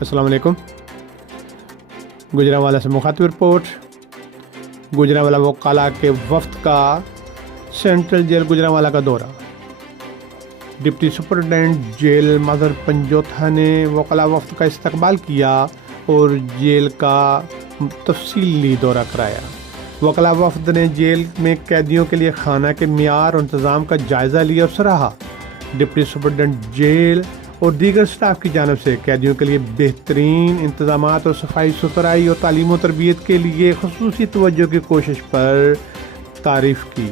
السلام علیکم۔ گجرانوالہ سے مخاطب رپورٹ۔ گجرانوالہ وکلاء کے وفد کا سینٹرل جیل گجرانوالہ کا دورہ۔ ڈپٹی سپرنٹینڈنٹ جیل مظہر پنجوتھا نے وکلاء وفد کا استقبال کیا اور جیل کا تفصیلی دورہ کرایا۔ وکلاء وفد نے جیل میں قیدیوں کے لیے کھانا کے معیار اور انتظام کا جائزہ لیا اور سراہا۔ ڈپٹی سپرنٹینڈنٹ جیل اور دیگر سٹاف کی جانب سے قیدیوں کے لیے بہترین انتظامات اور صفائی ستھرائی اور تعلیم و تربیت کے لیے خصوصی توجہ کی کوشش پر تعریف کی۔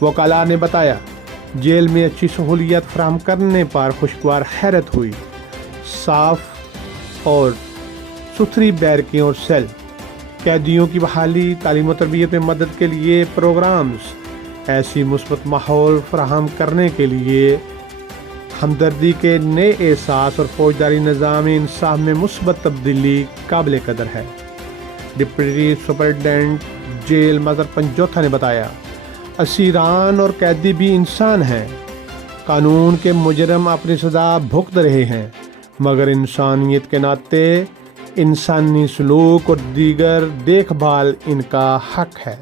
وکلاء نے بتایا، جیل میں اچھی سہولیات فراہم کرنے پر خوشگوار حیرت ہوئی۔ صاف اور ستھری بیرکیں اور سیل، قیدیوں کی بحالی، تعلیم و تربیت میں مدد کے لیے پروگرامز، ایسی مثبت ماحول فراہم کرنے کے لیے ہمدردی کے نئے احساس اور فوجداری نظام انصاف میں مثبت تبدیلی قابل قدر ہے۔ ڈپٹی سپرنٹینڈنٹ جیل مظہر پنجوتھا نے بتایا، اسیران اور قیدی بھی انسان ہیں۔ قانون کے مجرم اپنی سزا بھگت رہے ہیں، مگر انسانیت کے ناطے انسانی سلوک اور دیگر دیکھ بھال ان کا حق ہے۔